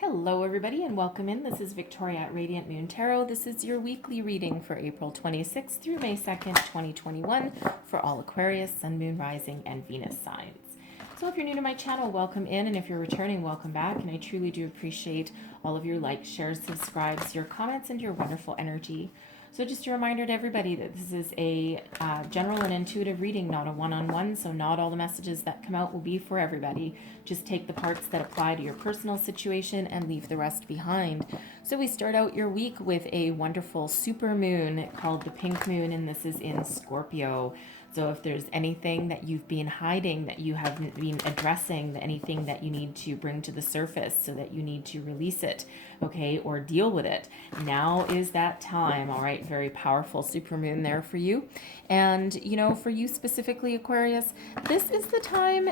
Hello, everybody, and welcome in. This is Victoria at Radiant Moon Tarot. This is your weekly reading for April 26th through May 2nd, 2021 for all Aquarius, Sun, Moon, Rising, and Venus signs. So if you're new to my channel, welcome in, and if you're returning, welcome back. And I truly do appreciate all of your likes, shares, subscribes, your comments, and your wonderful energy. So just a reminder to everybody that this is a general and intuitive reading, not a one-on-one, so not all the messages that come out will be for everybody. Just take the parts that apply to your personal situation and leave the rest behind. So we start out your week with a wonderful super moon called the pink moon, and this is in Scorpio. So if there's anything that you've been hiding, that you haven't been addressing, anything that you need to bring to the surface so that you need to release it, okay, or deal with it, now is that time. All right, very powerful supermoon there for you. And, you know, for you specifically, Aquarius, this is the time,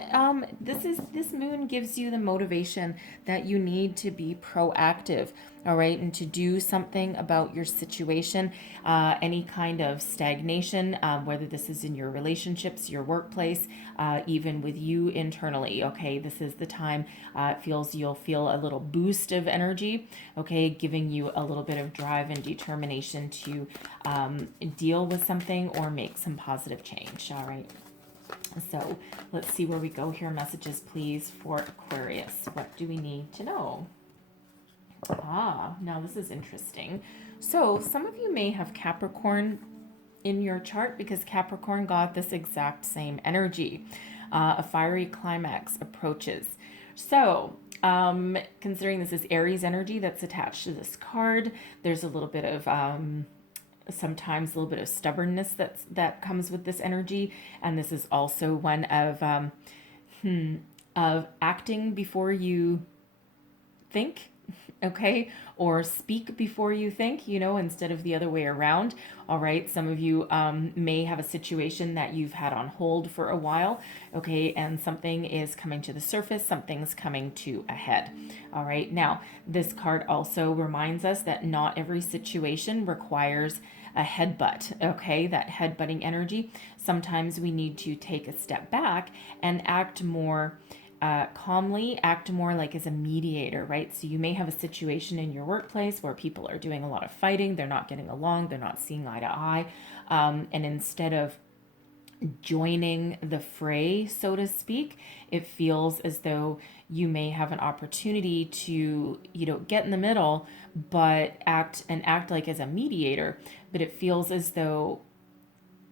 this moon gives you the motivation that you need to be proactive, all right, and to do something about your situation, any kind of stagnation, whether this is in your relationships, your workplace, even with you internally, okay, this is the time. It feels you'll feel a little boost of energy, okay, giving you a little bit of drive and determination to deal with something or make some positive change, all right. So let's see where we go here. Messages, please, for Aquarius. What do we need to know? Now this is interesting. So some of you may have Capricorn in your chart because Capricorn got this exact same energy. A fiery climax approaches. So considering this is Aries energy that's attached to this card, there's a little bit of sometimes a little bit of stubbornness that comes with this energy, and this is also one of acting before you think, okay, or speak before you think, you know, instead of the other way around. All right, some of you may have a situation that you've had on hold for a while, okay, and something is coming to the surface, something's coming to a head. All right, now this card also reminds us that not every situation requires a headbutt, okay, that headbutting energy. Sometimes we need to take a step back and act more calmly, act more like as a mediator, right? So you may have a situation in your workplace where people are doing a lot of fighting, they're not getting along, they're not seeing eye to eye, and instead of joining the fray, so to speak, it feels as though you may have an opportunity to, you know, get in the middle, but act like as a mediator. But it feels as though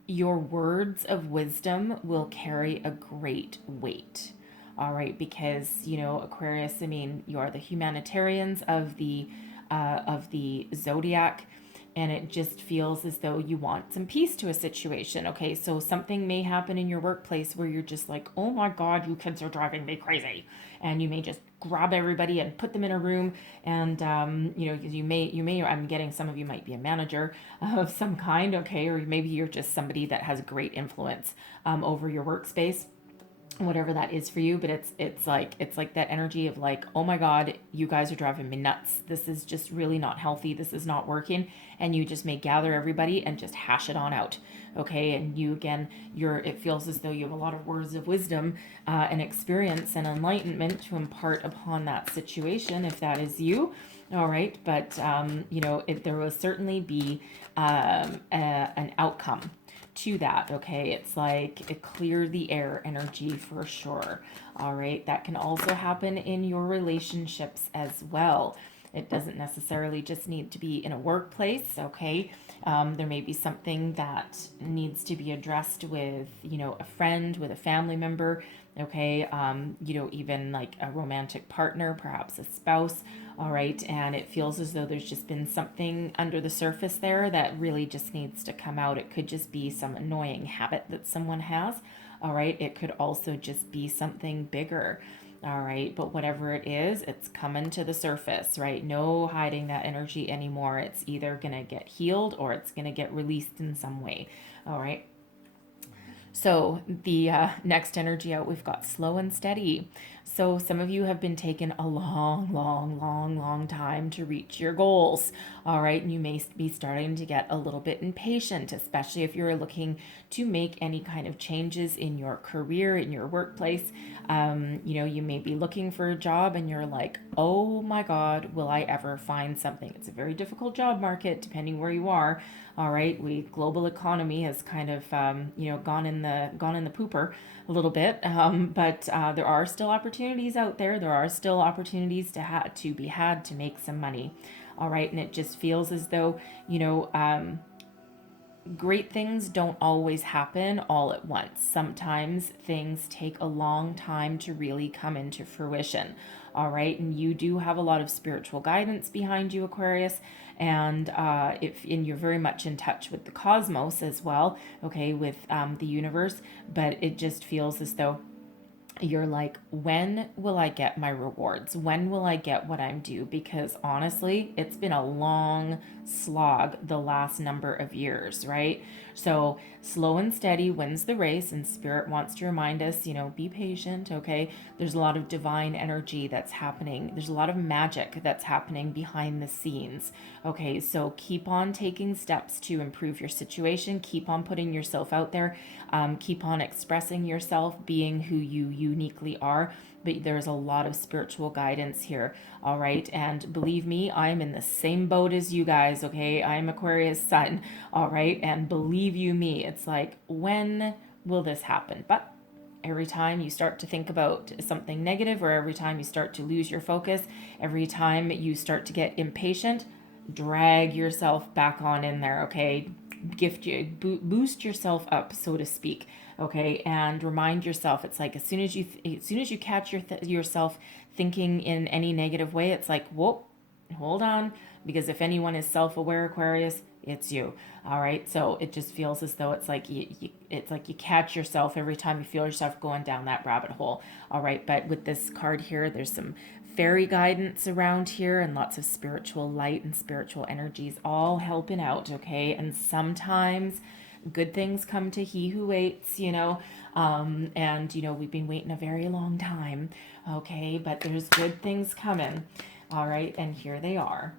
your words of wisdom will carry a great weight. All right, because, you know, Aquarius, I mean, you are the humanitarians of the zodiac, and it just feels as though you want some peace to a situation. Okay, so something may happen in your workplace where you're just like, oh my God, you kids are driving me crazy, and you may just grab everybody and put them in a room, and you know, you may, I'm getting some of you might be a manager of some kind, okay, or maybe you're just somebody that has great influence over your workspace, whatever that is for you. But it's like that energy of like, oh my God, you guys are driving me nuts, this is just really not healthy, this is not working, and you just may gather everybody and just hash it on out, okay. And you, again, it feels as though you have a lot of words of wisdom and experience and enlightenment to impart upon that situation, if that is you. All right, but you know, there will certainly be an outcome to that, okay. It's like a clear the air energy for sure. All right, that can also happen in your relationships as well. It doesn't necessarily just need to be in a workplace, okay. There may be something that needs to be addressed with, you know, a friend, with a family member, okay. You know, even like a romantic partner, perhaps a spouse. All right, and it feels as though there's just been something under the surface there that really just needs to come out. It could just be some annoying habit that someone has. All right, it could also just be something bigger. All right, but whatever it is, it's coming to the surface, right? No hiding that energy anymore. It's either gonna get healed or it's gonna get released in some way. All right. So the next energy out, we've got slow and steady. So some of you have been taking a long, long, long, long time to reach your goals. All right. And you may be starting to get a little bit impatient, especially if you're looking to make any kind of changes in your career, in your workplace. You may be looking for a job and you're like, oh my God, will I ever find something? It's a very difficult job market depending where you are. All right, global economy has kind of gone in the pooper a little bit, but there are still opportunities out there. There are still opportunities to be had to make some money. All right, and it just feels as though great things don't always happen all at once. Sometimes things take a long time to really come into fruition. All right. And you do have a lot of spiritual guidance behind you, Aquarius. And you're very much in touch with the cosmos as well. Okay. With the universe. But it just feels as though you're like, when will I get my rewards? When will I get what I'm due? Because honestly, it's been a long slog the last number of years, right? So slow and steady wins the race, and Spirit wants to remind us, be patient, okay? There's a lot of divine energy that's happening. There's a lot of magic that's happening behind the scenes, okay? So keep on taking steps to improve your situation. Keep on putting yourself out there. Keep on expressing yourself, being who you uniquely are. But there's a lot of spiritual guidance here. All right. And believe me, I'm in the same boat as you guys. Okay. I'm Aquarius sun. All right. And believe you me, it's like, when will this happen? But every time you start to think about something negative, or every time you start to lose your focus, every time you start to get impatient, drag yourself back on in there. Okay. Boost yourself up, so to speak. Okay. And remind yourself, it's like, as soon as you catch yourself thinking in any negative way, it's like, whoa, hold on. Because if anyone is self-aware, Aquarius, it's you. All right. So it just feels as though it's like you catch yourself every time you feel yourself going down that rabbit hole. All right. But with this card here, there's some fairy guidance around here and lots of spiritual light and spiritual energies all helping out. Okay. And sometimes good things come to he who waits, we've been waiting a very long time. Okay. But there's good things coming. All right. And here they are.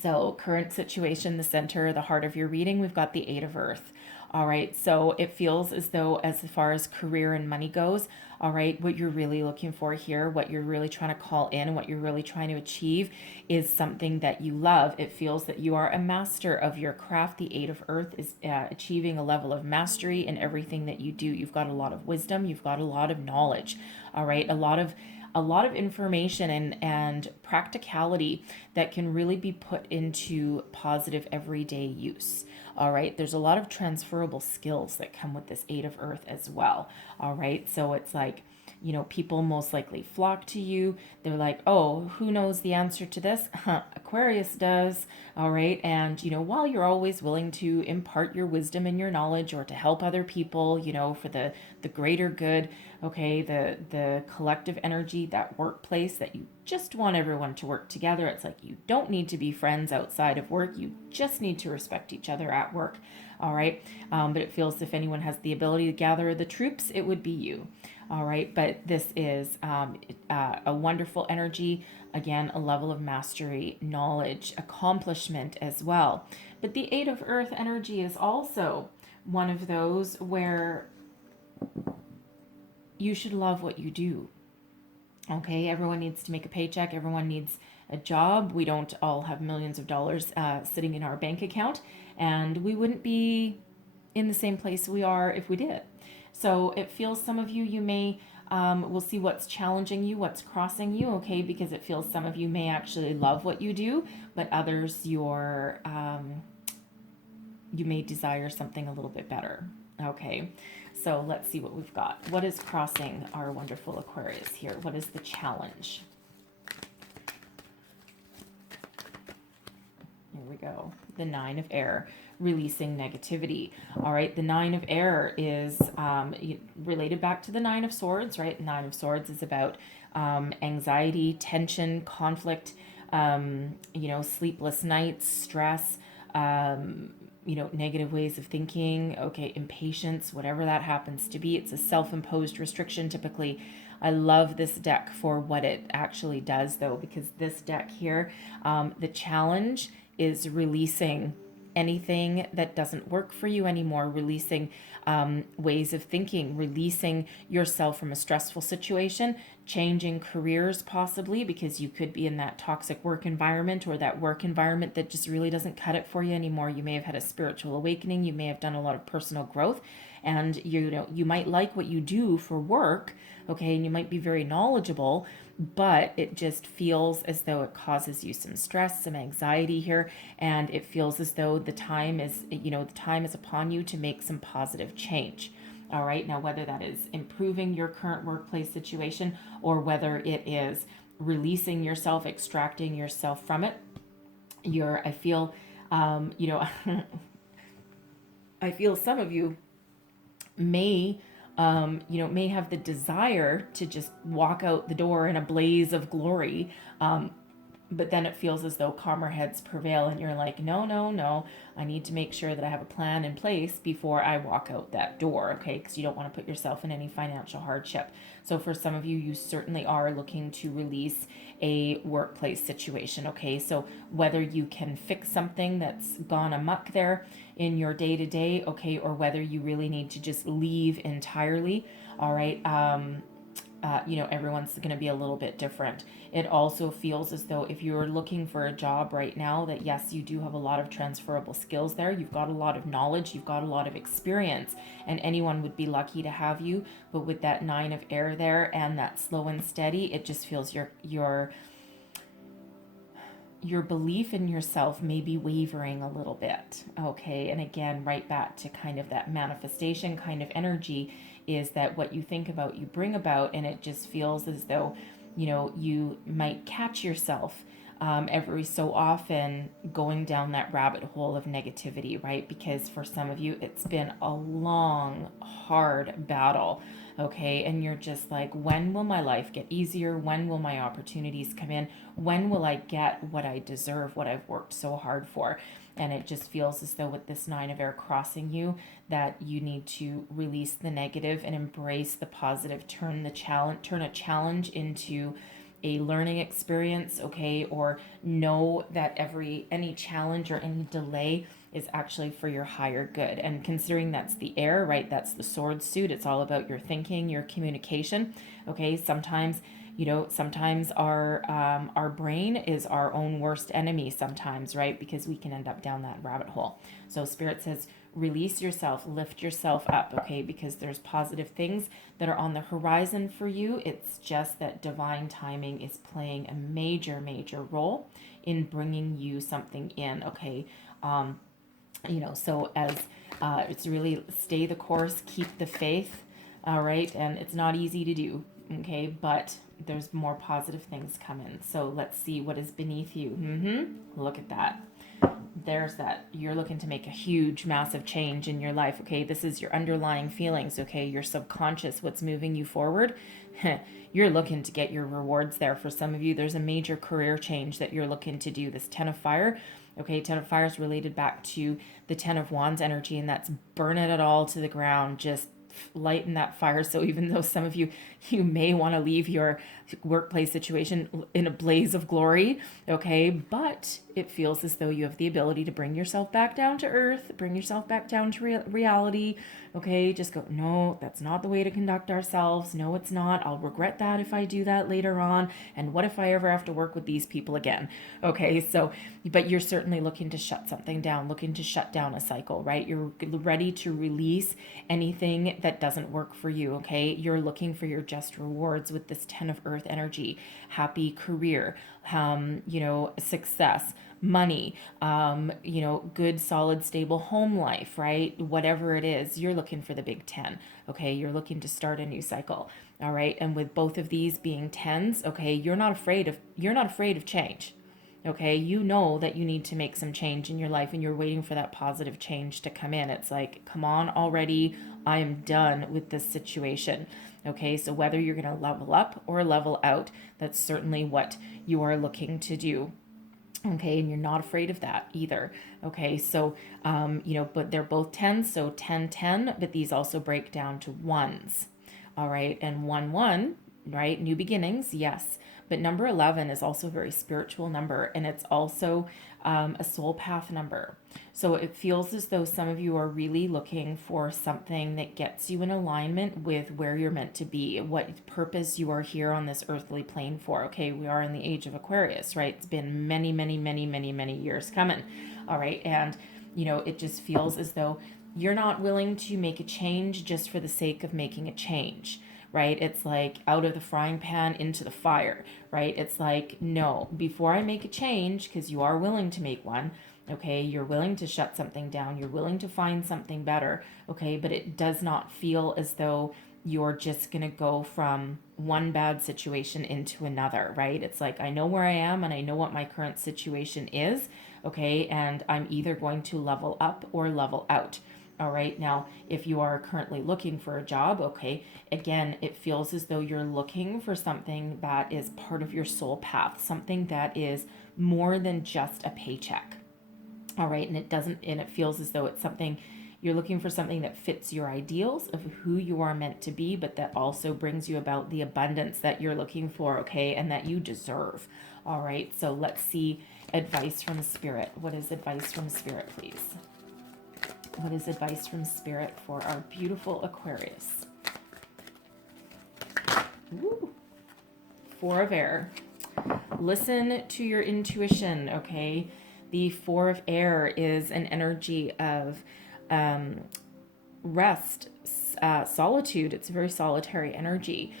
So, current situation, the center, the heart of your reading, we've got the Eight of Earth. All right. So, it feels as though, as far as career and money goes, all right, what you're really looking for here, what you're really trying to call in, and what you're really trying to achieve is something that you love. It feels that you are a master of your craft. The Eight of Earth is achieving a level of mastery in everything that you do. You've got a lot of wisdom, you've got a lot of knowledge. All right. A lot of information and practicality that can really be put into positive everyday use. All right. There's a lot of transferable skills that come with this Eight of Earth as well. All right. So it's like, people most likely flock to you. They're like, oh, who knows the answer to this? Aquarius does. All right. And, while you're always willing to impart your wisdom and your knowledge, or to help other people, for the greater good, okay, the collective energy, that workplace that you just want everyone to work together. It's like, you don't need to be friends outside of work. You just need to respect each other at work. All right. But it feels, if anyone has the ability to gather the troops, it would be you. All right. But this is a wonderful energy. Again, a level of mastery, knowledge, accomplishment as well. But the Eight of Earth energy is also one of those where you should love what you do. Okay, everyone needs to make a paycheck. Everyone needs a job. We don't all have millions of dollars sitting in our bank account, and we wouldn't be in the same place we are if we did. So it feels, some of you may, we'll see what's challenging you, what's crossing you, okay, because it feels some of you may actually love what you do, but others, you may desire something a little bit better. Okay, so let's see what we've got. What is crossing our wonderful Aquarius here? What is the challenge? Here we go. The Nine of Air, releasing negativity. All right, the Nine of Air is related back to the Nine of Swords, right? Nine of Swords is about anxiety, tension, conflict, sleepless nights, stress, negative ways of thinking, okay, impatience, whatever that happens to be. It's a self-imposed restriction typically. I love this deck for what it actually does, though, because this deck here, the challenge is releasing anything that doesn't work for you anymore, releasing ways of thinking, releasing yourself from a stressful situation, changing careers possibly because you could be in that toxic work environment or that work environment that just really doesn't cut it for you anymore. You may have had a spiritual awakening, you may have done a lot of personal growth, and you might like what you do for work, okay, and you might be very knowledgeable, but it just feels as though it causes you some stress, some anxiety here, and it feels as though the time is upon you to make some positive change. All right, now whether that is improving your current workplace situation or whether it is releasing yourself, extracting yourself from it, I feel, I feel some of you may may have the desire to just walk out the door in a blaze of glory, but then it feels as though calmer heads prevail and you're like, no, no, no, I need to make sure that I have a plan in place before I walk out that door, okay? Because you don't want to put yourself in any financial hardship. So for some of you, you certainly are looking to release a workplace situation, okay? So whether you can fix something that's gone amok there in your day to day, okay, or whether you really need to just leave entirely, all right? Everyone's going to be a little bit different. It also feels as though if you're looking for a job right now, that yes, you do have a lot of transferable skills there. You've got a lot of knowledge, you've got a lot of experience, and anyone would be lucky to have you. But with that 9 of air there and that slow and steady, it just feels your belief in yourself may be wavering a little bit, okay? And again, right back to kind of that manifestation kind of energy is that what you think about, you bring about, and it just feels as though, you might catch yourself every so often going down that rabbit hole of negativity, right? Because for some of you, it's been a long, hard battle, okay? And you're just like, when will my life get easier? When will my opportunities come in? When will I get what I deserve, what I've worked so hard for? And it just feels as though with this 9 of air crossing you, that you need to release the negative and embrace the positive, turn a challenge into a learning experience, okay? Or know that any challenge or any delay is actually for your higher good. And considering that's the air, right? That's the sword suit. It's all about your thinking, your communication, okay? Sometimes our brain is our own worst enemy sometimes, right? Because we can end up down that rabbit hole. So Spirit says, release yourself, lift yourself up, okay? Because there's positive things that are on the horizon for you. It's just that divine timing is playing a major, major role in bringing you something in, okay? So as it's really stay the course, keep the faith, all right? And it's not easy to do, okay? But there's more positive things coming. So let's see what is beneath you. Look at that. There's that. You're looking to make a huge, massive change in your life, okay? This is your underlying feelings, okay? Your subconscious, what's moving you forward. You're looking to get your rewards there. For some of you, there's a major career change that you're looking to do. This 10 of fire, okay? 10 of fire is related back to the 10 of wands energy, and that's burning it all to the ground, just lighten that fire. So even though some of you may want to leave your workplace situation in a blaze of glory, okay, but it feels as though you have the ability to bring yourself back down to earth, bring yourself back down to reality, okay? Just go, no, that's not the way to conduct ourselves. No, it's not. I'll regret that if I do that later on. And what if I ever have to work with these people again? Okay, so, but you're certainly looking to shut something down, looking to shut down a cycle, right? You're ready to release anything that doesn't work for you, okay? You're looking for your just rewards with this 10 of earth energy, happy career, success, money, good, solid, stable home life, right? Whatever it is, you're looking for the big 10, okay? You're looking to start a new cycle, all right? And with both of these being 10s, okay, you're not afraid of change. Okay, you know that you need to make some change in your life and you're waiting for that positive change to come in. It's like, come on already. I am done with this situation. Okay, so whether you're going to level up or level out, that's certainly what you are looking to do. Okay, and you're not afraid of that either. Okay, so, but they're both 10s, so 10, 10, but these also break down to 1s. All right, and 1, 1 right? New beginnings, yes. But number 11 is also a very spiritual number, and it's also a soul path number. So it feels as though some of you are really looking for something that gets you in alignment with where you're meant to be, what purpose you are here on this earthly plane for. Okay, we are in the age of Aquarius, right? It's been many, many, many, many, many years coming. All right. And, it just feels as though you're not willing to make a change just for the sake of making a change, right? It's like out of the frying pan into the fire, right? It's like, no, before I make a change, because you are willing to make one, okay, you're willing to shut something down, you're willing to find something better, okay, but it does not feel as though you're just going to go from one bad situation into another, right? It's like, I know where I am and I know what my current situation is, okay, and I'm either going to level up or level out. All right. Now, if you are currently looking for a job, okay, again, it feels as though you're looking for something that is part of your soul path, something that is more than just a paycheck. All right. And it feels as though it's something you're looking for, something that fits your ideals of who you are meant to be, but that also brings you about the abundance that you're looking for, okay, and that you deserve. All right. So let's see advice from Spirit. What is advice from Spirit, please? What is advice from Spirit for our beautiful Aquarius? Ooh. Four of Air. Listen to your intuition, okay? The Four of Air is an energy of rest, solitude. It's a very solitary energy.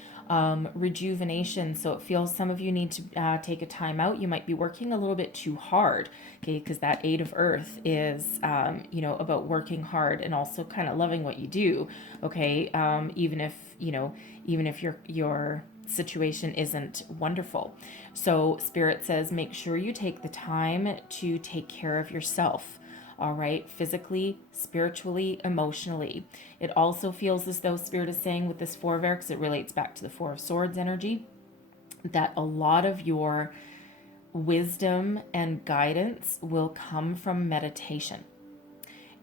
Rejuvenation. So it feels some of you need to take a time out. You might be working a little bit too hard, okay? Because that Eight of Earth is, about working hard and also kind of loving what you do, okay? Even if your situation isn't wonderful. So Spirit says, make sure you take the time to take care of yourself. All right, physically, spiritually, emotionally. It also feels as though Spirit is saying with this Four of Air, because it relates back to the Four of Swords energy, that a lot of your wisdom and guidance will come from meditation.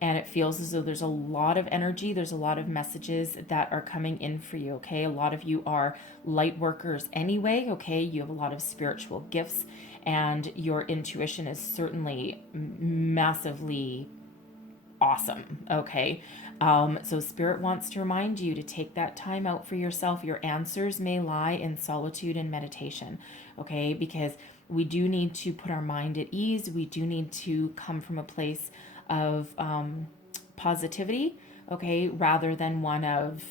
And it feels as though there's a lot of energy, there's a lot of messages that are coming in for you, okay? A lot of you are light workers anyway, okay? You have a lot of spiritual gifts, and your intuition is certainly massively awesome, okay? So Spirit wants to remind you to take that time out for yourself. Your answers may lie in solitude and meditation, okay? Because we do need to put our mind at ease. We do need to come from a place of positivity, okay, rather than one of,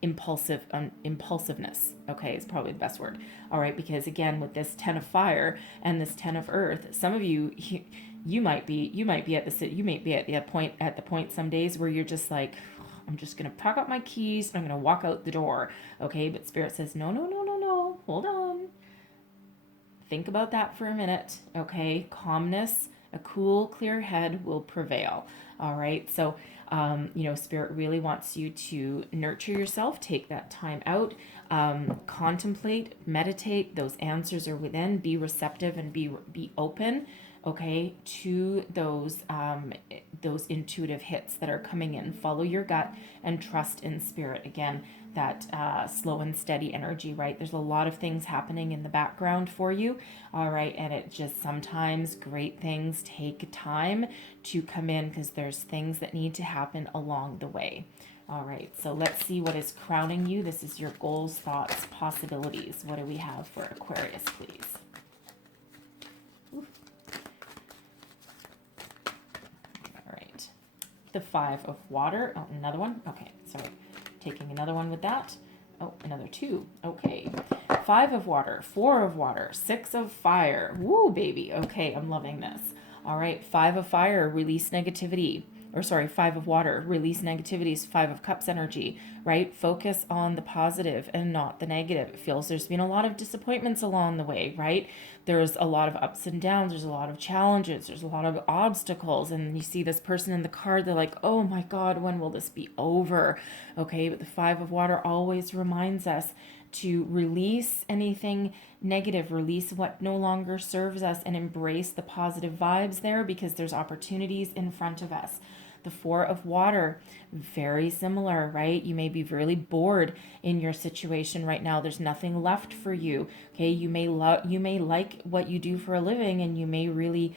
impulsiveness, okay, is probably the best word. All right, because again, with this Ten of Fire and this Ten of Earth, some of you might be at the point some days where you're just like, I'm just gonna pack up my keys and I'm gonna walk out the door, okay? But Spirit says, no, no, no, no, no, hold on. Think about that for a minute, okay? Calmness, a cool, clear head will prevail. All right. So, Spirit really wants you to nurture yourself, take that time out, contemplate, meditate. Those answers are within. Be receptive and be open, okay, to those intuitive hits that are coming in. Follow your gut and trust in Spirit. Again, that slow and steady energy, right? There's a lot of things happening in the background for you, all right? And it just sometimes great things take time to come in because there's things that need to happen along the way. All right, so let's see what is crowning you. This is your goals, thoughts, possibilities. What do we have for Aquarius, please? Oof. All right, the Five of Water. Oh, another one. Okay, sorry. Taking another one with that. Oh, another two. Okay. Five of Water, Four of Water, Six of Fire. Woo, baby. Okay, I'm loving this. All right. Five of Fire, release negativity. Or sorry, Five of Water, release negativities. Five of Cups energy, right? Focus on the positive and not the negative. It feels there's been a lot of disappointments along the way, right? There's a lot of ups and downs. There's a lot of challenges. There's a lot of obstacles. And you see this person in the card, they're like, oh my God, when will this be over? Okay, but the Five of Water always reminds us to release anything negative, release what no longer serves us, and embrace the positive vibes there because there's opportunities in front of us. The Four of Water, very similar, right? You may be really bored in your situation right now. There's nothing left for you. Okay, you may like what you do for a living, and you may really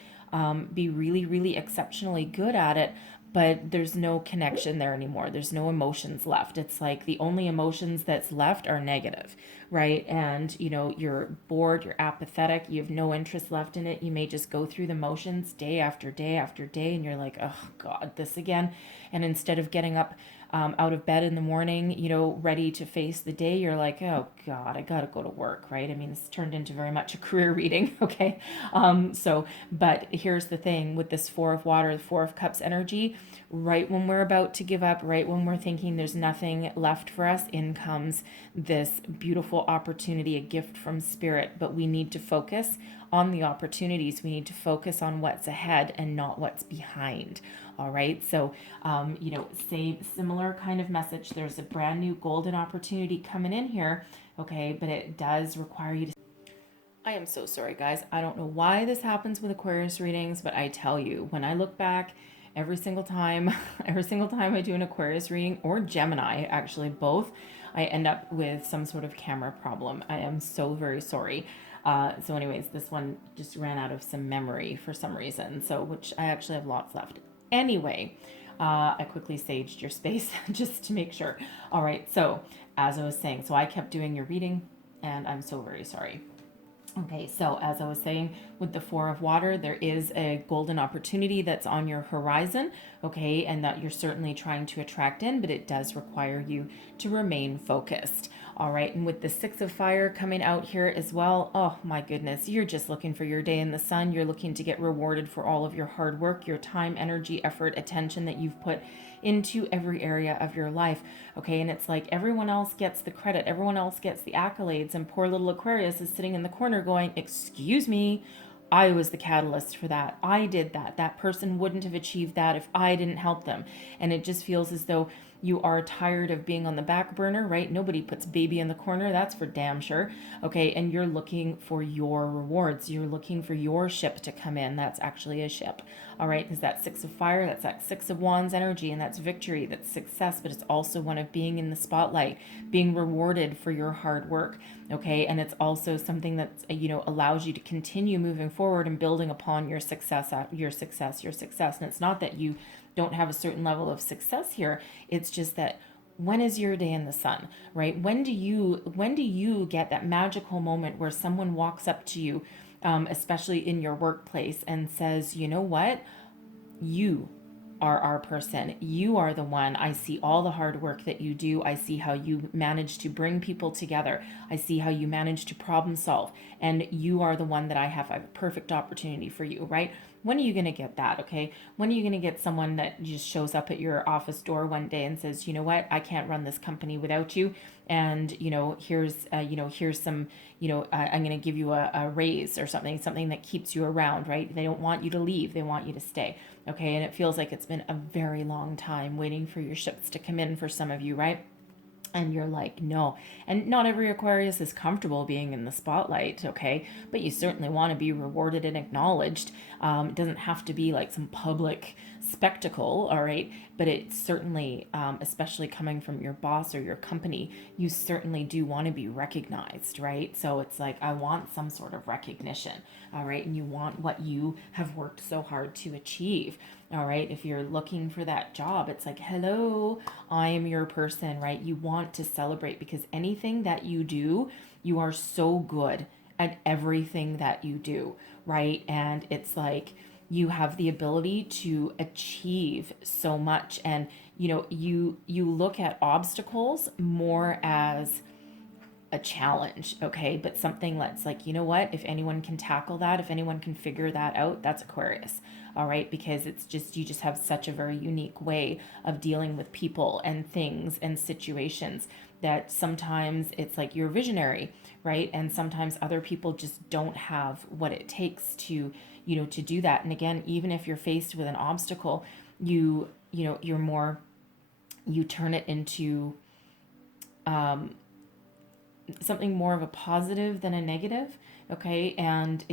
be really exceptionally good at it, but there's no connection there anymore. There's no emotions left. It's like the only emotions that's left are negative, right? And you're bored, you're apathetic, you have no interest left in it. You may just go through the motions day after day after day, and you're like, oh God, this again. And instead of getting up out of bed in the morning, ready to face the day, you're like, oh God, I gotta go to work, right? I mean, it's turned into very much a career reading, okay? But here's the thing with this Four of Water, the Four of Cups energy, right when we're about to give up, right when we're thinking there's nothing left for us, in comes this beautiful opportunity, a gift from Spirit. But we need to focus on the opportunities. We need to focus on what's ahead and not what's behind. All right. So, same similar kind of message. There's a brand new golden opportunity coming in here. Okay. But it does require you to. I am so sorry, guys. I don't know why this happens with Aquarius readings, but I tell you, when I look back, every single time, every single time I do an Aquarius reading, or Gemini, actually both, I end up with some sort of camera problem. I am so very sorry. So anyways, this one just ran out of some memory for some reason, so which I actually have lots left. Anyway, I quickly saged your space just to make sure. All right, so as I was saying, so I kept doing your reading, and I'm so very sorry. Okay, so as I was saying, with the Four of Water, there is a golden opportunity that's on your horizon, okay, and that you're certainly trying to attract in, but it does require you to remain focused. All right, and with the Six of Fire coming out here as well, oh my goodness, you're just looking for your day in the sun. You're looking to get rewarded for all of your hard work, your time, energy, effort, attention that you've put into every area of your life. Okay, and it's like everyone else gets the credit, everyone else gets the accolades, and poor little Aquarius is sitting in the corner going, excuse me, I was the catalyst for that. I did that. That person wouldn't have achieved that if I didn't help them. And it just feels as though you are tired of being on the back burner, right? Nobody puts baby in the corner, that's for damn sure. Okay, and you're looking for your rewards. You're looking for your ship to come in. That's actually a ship. All right, because that Six of Fire, that's that Six of Wands energy, and that's victory, that's success, but it's also one of being in the spotlight, being rewarded for your hard work. Okay, and it's also something that allows you to continue moving forward and building upon your success, And it's not that you don't have a certain level of success here. It's just that when is your day in the sun, right? When do you get that magical moment where someone walks up to you, especially in your workplace, and says, you know what, you are our person. You are the one. I see all the hard work that you do. I see how you manage to bring people together. I see how you manage to problem solve. And you are the one that I have a perfect opportunity for you, right? When are you going to get that? Okay. When are you going to get someone that just shows up at your office door one day and says, you know what, I can't run this company without you. And, here's some, I'm going to give you a raise or something that keeps you around, right? They don't want you to leave. They want you to stay. Okay. And it feels like it's been a very long time waiting for your ships to come in for some of you, right? And you're like, no. And not every Aquarius is comfortable being in the spotlight, okay? But you certainly want to be rewarded and acknowledged. It doesn't have to be like some public spectacle, all right? But it certainly, especially coming from your boss or your company, you certainly do want to be recognized, right? So it's like, I want some sort of recognition, all right? And you want what you have worked so hard to achieve. All right. If you're looking for that job, it's like, hello, I am your person, right? You want to celebrate because anything that you do, you are so good at everything that you do, right? And it's like you have the ability to achieve so much. And, you look at obstacles more as a challenge, okay, but something that's like, you know what, if anyone can tackle that, if anyone can figure that out, that's Aquarius. All right, because it's just, you just have such a very unique way of dealing with people and things and situations that sometimes it's like you're visionary, right? And sometimes other people just don't have what it takes to, to do that. And again, even if you're faced with an obstacle, you're more, you turn it into something more of a positive than a negative. Okay, and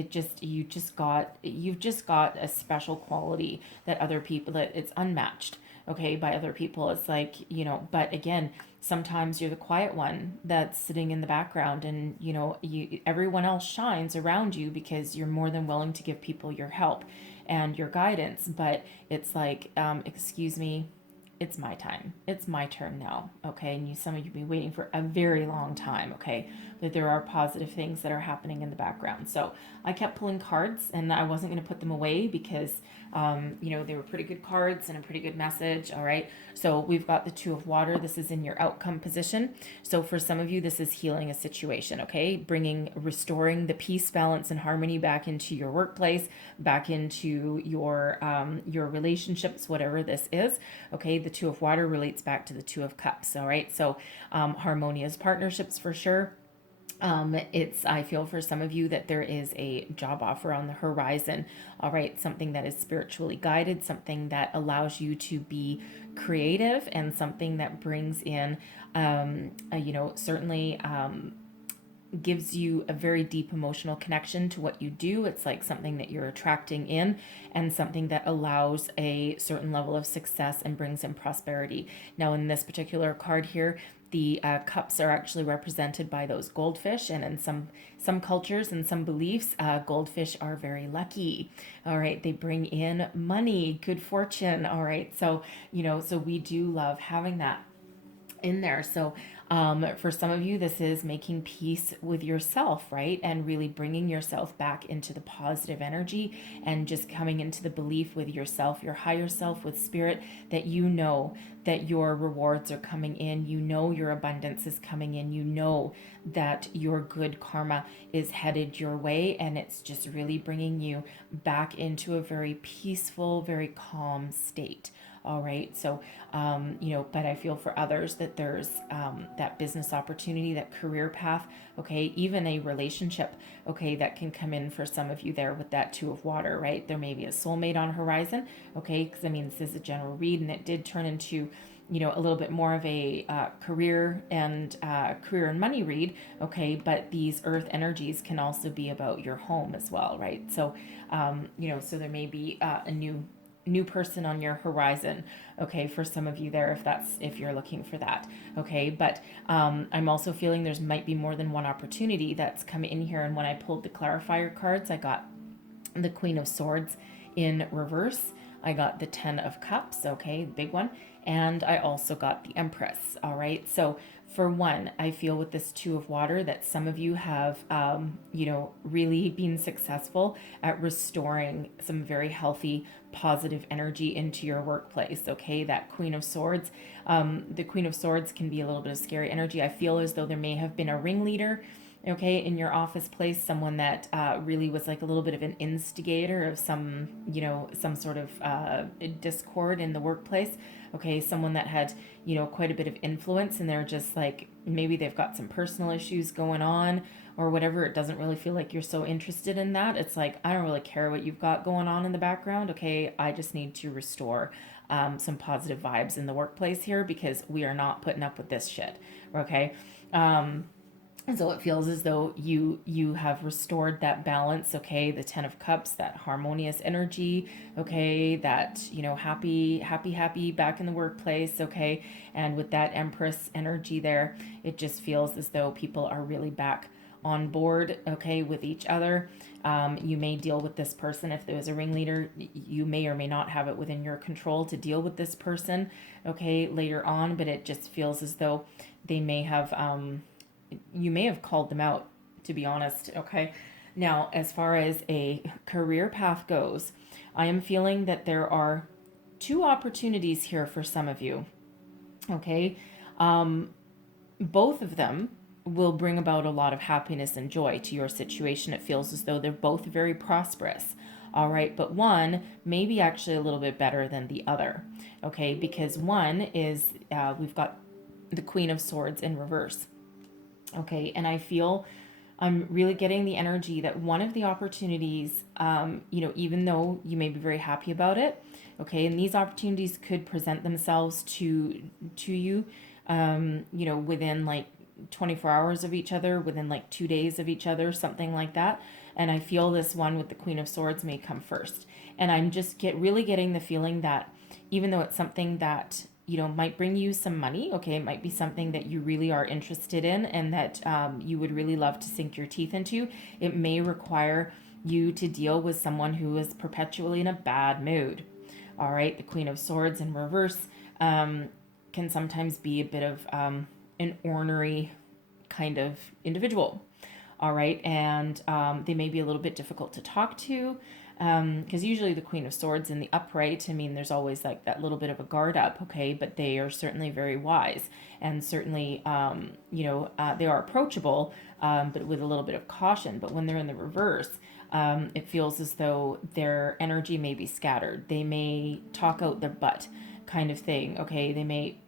you've just got a special quality that other people, that it's unmatched, okay, by other people. It's like, but again, sometimes you're the quiet one that's sitting in the background, and everyone else shines around you because you're more than willing to give people your help and your guidance. But it's like, excuse me, it's my time. It's my turn now. Okay. And some of you have been waiting for a very long time. Okay. But there are positive things that are happening in the background. So I kept pulling cards, and I wasn't going to put them away because, they were pretty good cards and a pretty good message. All right. So we've got the Two of Water. This is in your outcome position. So for some of you, this is healing a situation. Okay. Restoring the peace, balance, and harmony back into your workplace, back into your relationships, whatever this is. Okay. The Two of Water relates back to the Two of Cups. All right. So harmonious partnerships for sure. I feel for some of you that there is a job offer on the horizon. All right. Something that is spiritually guided, something that allows you to be creative, and something that brings in, certainly, gives you a very deep emotional connection to what you do. It's like something that you're attracting in, and something that allows a certain level of success and brings in prosperity. Now, in this particular card here, the cups are actually represented by those goldfish, and in some cultures and some beliefs, goldfish are very lucky. All right, they bring in money, good fortune. All right, so so we do love having that in there. So for some of you, this is making peace with yourself, right? And really bringing yourself back into the positive energy, and just coming into the belief with yourself, your higher self, with spirit, that that your rewards are coming in. Your abundance is coming in. That your good karma is headed your way, and it's just really bringing you back into a very peaceful, very calm state. All right. So, but I feel for others that there's that business opportunity, that career path, okay, even a relationship, okay, that can come in for some of you there with that Two of Water, right? There may be a soulmate on horizon, okay, because this is a general read, and it did turn into, a little bit more of a career and money read, okay, but these earth energies can also be about your home as well, right? So, so there may be a new person on your horizon, okay, for some of you there, if you're looking for that, okay. But I'm also feeling there's might be more than one opportunity that's come in here. And when I pulled the clarifier cards, I got the Queen of Swords in reverse, I got the Ten of Cups, okay, big one, and I also got the Empress. All right, so for one, I feel with this Two of Water that some of you have, really been successful at restoring some very healthy, positive energy into your workplace. Okay, that Queen of Swords, the Queen of Swords can be a little bit of scary energy. I feel as though there may have been a ringleader, okay, in your office place, someone that really was like a little bit of an instigator of some sort of discord in the workplace. Okay, someone that had, quite a bit of influence, and they're just like, maybe they've got some personal issues going on or whatever. It doesn't really feel like you're so interested in that. It's like, I don't really care what you've got going on in the background. Okay, I just need to restore some positive vibes in the workplace here, because we are not putting up with this shit. Okay. And so it feels as though you have restored that balance, okay? The Ten of Cups, that harmonious energy, okay? That, happy back in the workplace, okay? And with that Empress energy there, it just feels as though people are really back on board, okay, with each other. You may deal with this person. If there was a ringleader, you may or may not have it within your control to deal with this person, okay, later on. But it just feels as though they may have... you may have called them out, to be honest, okay? Now, as far as a career path goes, I am feeling that there are two opportunities here for some of you, okay? Both of them will bring about a lot of happiness and joy to your situation. It feels as though they're both very prosperous, all right? But one may be actually a little bit better than the other, okay? Because one is, we've got the Queen of Swords in reverse. Okay, and I'm really getting the energy that one of the opportunities, even though you may be very happy about it, okay, and these opportunities could present themselves to you, within like 24 hours of each other, within like 2 days of each other, something like that. And I feel this one with the Queen of Swords may come first. And I'm just really getting the feeling that even though it's something that might bring you some money, okay, it might be something that you really are interested in and that you would really love to sink your teeth into, it may require you to deal with someone who is perpetually in a bad mood. All right, the Queen of Swords in reverse can sometimes be a bit of an ornery kind of individual. All right, and they may be a little bit difficult to talk to, because usually the Queen of Swords in the upright, I mean, there's always like that little bit of a guard up, okay, but they are certainly very wise, and certainly they are approachable, but with a little bit of caution. But when they're in the reverse, it feels as though their energy may be scattered. They may talk out their butt, kind of thing, okay. They may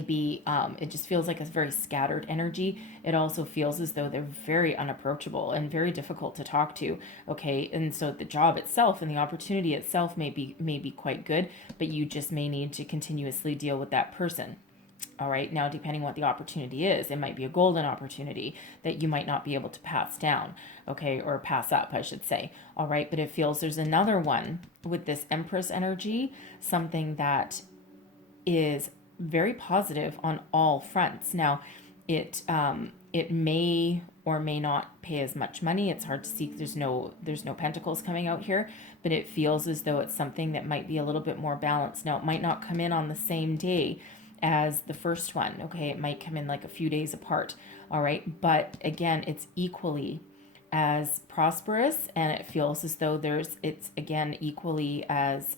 be, it just feels like a very scattered energy. It also feels as though they're very unapproachable and very difficult to talk to, okay. And so the job itself and the opportunity itself may be quite good, but you just may need to continuously deal with that person. All right, now depending what the opportunity is, it might be a golden opportunity that you might not be able to pass down, okay, or pass up, I should say. All right, but it feels there's another one with this Empress energy, something that is very positive on all fronts. Now, it may or may not pay as much money. It's hard to see. There's no pentacles coming out here, but it feels as though it's something that might be a little bit more balanced. Now, it might not come in on the same day as the first one, okay? It might come in like a few days apart, all right? But again, it's equally as prosperous, and it feels as though it's again equally as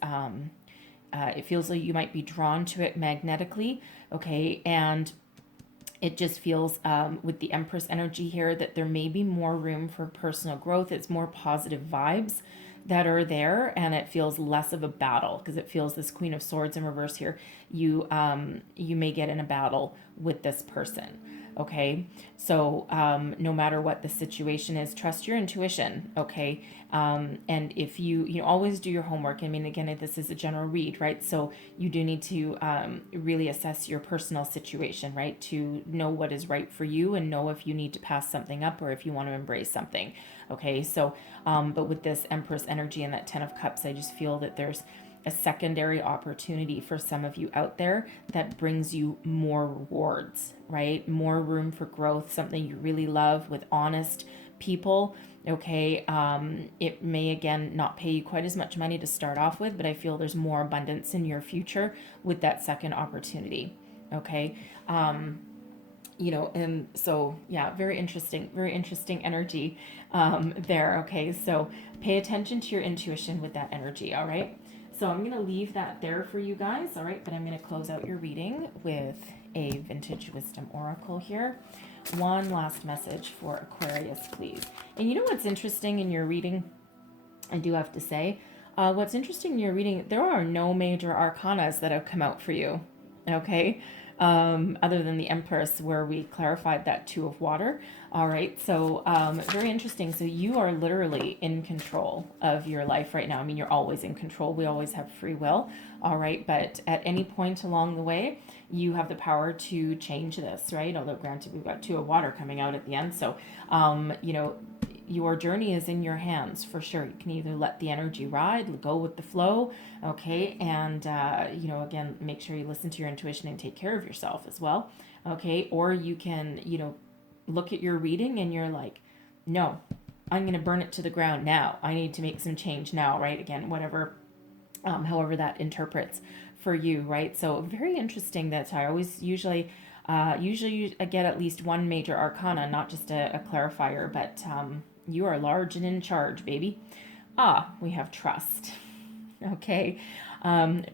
it feels like you might be drawn to it magnetically, okay? And it just feels with the Empress energy here that there may be more room for personal growth. It's more positive vibes that are there, and it feels less of a battle, because it feels this Queen of Swords in reverse here. You may get in a battle with this person, okay. So no matter what the situation is, trust your intuition, okay. And if you always do your homework. I mean, again, this is a general read, right? So you do need to really assess your personal situation, right, to know what is right for you and know if you need to pass something up or if you want to embrace something, okay. So but with this Empress energy and that 10 of Cups, I just feel that there's a secondary opportunity for some of you out there that brings you more rewards, right? More room for growth, something you really love with honest people, okay. It may again not pay you quite as much money to start off with, but I feel there's more abundance in your future with that second opportunity, okay. And so yeah, very interesting energy there, okay. So pay attention to your intuition with that energy, all right. So I'm going to leave that there for you guys, all right? But I'm going to close out your reading with a Vintage Wisdom Oracle here. One last message for Aquarius, please. And you know what's interesting in your reading? I do have to say, what's interesting in your reading, there are no major arcanas that have come out for you, okay? Other than the Empress, where we clarified that Two of Water. All right, so very interesting. So you are literally in control of your life right now. I mean, you're always in control. We always have free will. All right, but at any point along the way, you have the power to change this, right? Although granted, we've got Two of Water coming out at the end. So, your journey is in your hands for sure. You can either let the energy ride, go with the flow, okay, and again, make sure you listen to your intuition and take care of yourself as well, okay, or you can look at your reading and you're like, no, I'm going to burn it to the ground now. I need to make some change now, right? Again, whatever, however that interprets for you, right? So very interesting that I always usually I get at least one major arcana, not just a clarifier, but you are large and in charge, baby. We have trust. Okay.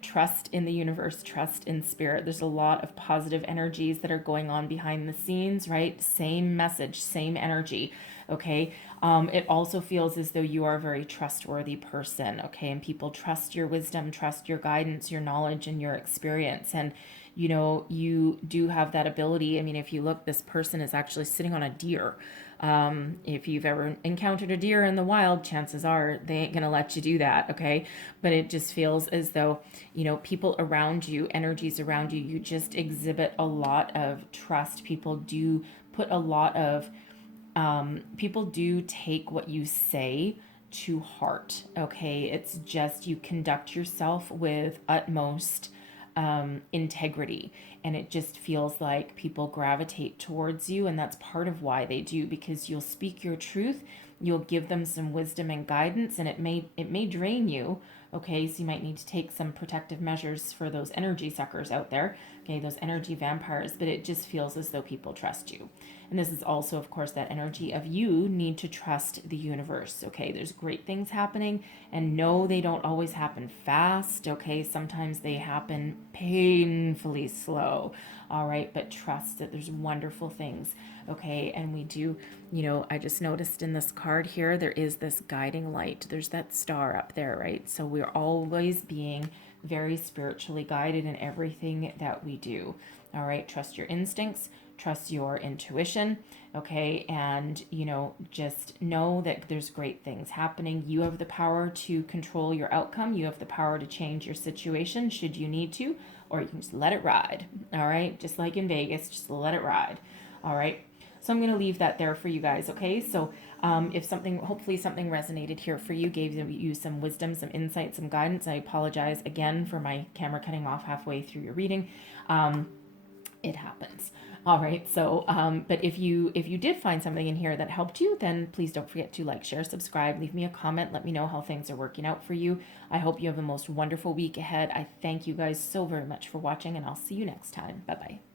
Trust in the universe, trust in spirit. There's a lot of positive energies that are going on behind the scenes, right? Same message, same energy. Okay. It also feels as though you are a very trustworthy person. Okay. And people trust your wisdom, trust your guidance, your knowledge, and your experience. And you know, you do have that ability. I mean, if you look, this person is actually sitting on a deer. If you've ever encountered a deer in the wild, chances are they ain't gonna let you do that, okay? But it just feels as though, you know, people around you, energies around you, you just exhibit a lot of trust. People do put a lot of, people do take what you say to heart, okay? It's just you conduct yourself with utmost integrity, and it just feels like people gravitate towards you, and that's part of why they do, because you'll speak your truth, you'll give them some wisdom and guidance, and it may drain you, okay? So you might need to take some protective measures for those energy suckers out there, okay, those energy vampires, but it just feels as though people trust you. And this is also, of course, that energy of you need to trust the universe, okay? There's great things happening, and no, they don't always happen fast, okay? Sometimes they happen painfully slow, all right? But trust that there's wonderful things, okay? And we do, you know, I just noticed in this card here, there is this guiding light. There's that star up there, right? So we're always being very spiritually guided in everything that we do, all right? Trust your instincts, trust your intuition, okay? And, you know, just know that there's great things happening. You have the power to control your outcome. You have the power to change your situation should you need to, or you can just let it ride, all right? Just like in Vegas, just let it ride, all right? So I'm going to leave that there for you guys, okay? So if something, hopefully something resonated here for you, gave you some wisdom, some insight, some guidance. I apologize again for my camera cutting off halfway through your reading. It happens. All right. So, but if you did find something in here that helped you, then please don't forget to like, share, subscribe, leave me a comment. Let me know how things are working out for you. I hope you have the most wonderful week ahead. I thank you guys so very much for watching, and I'll see you next time. Bye-bye.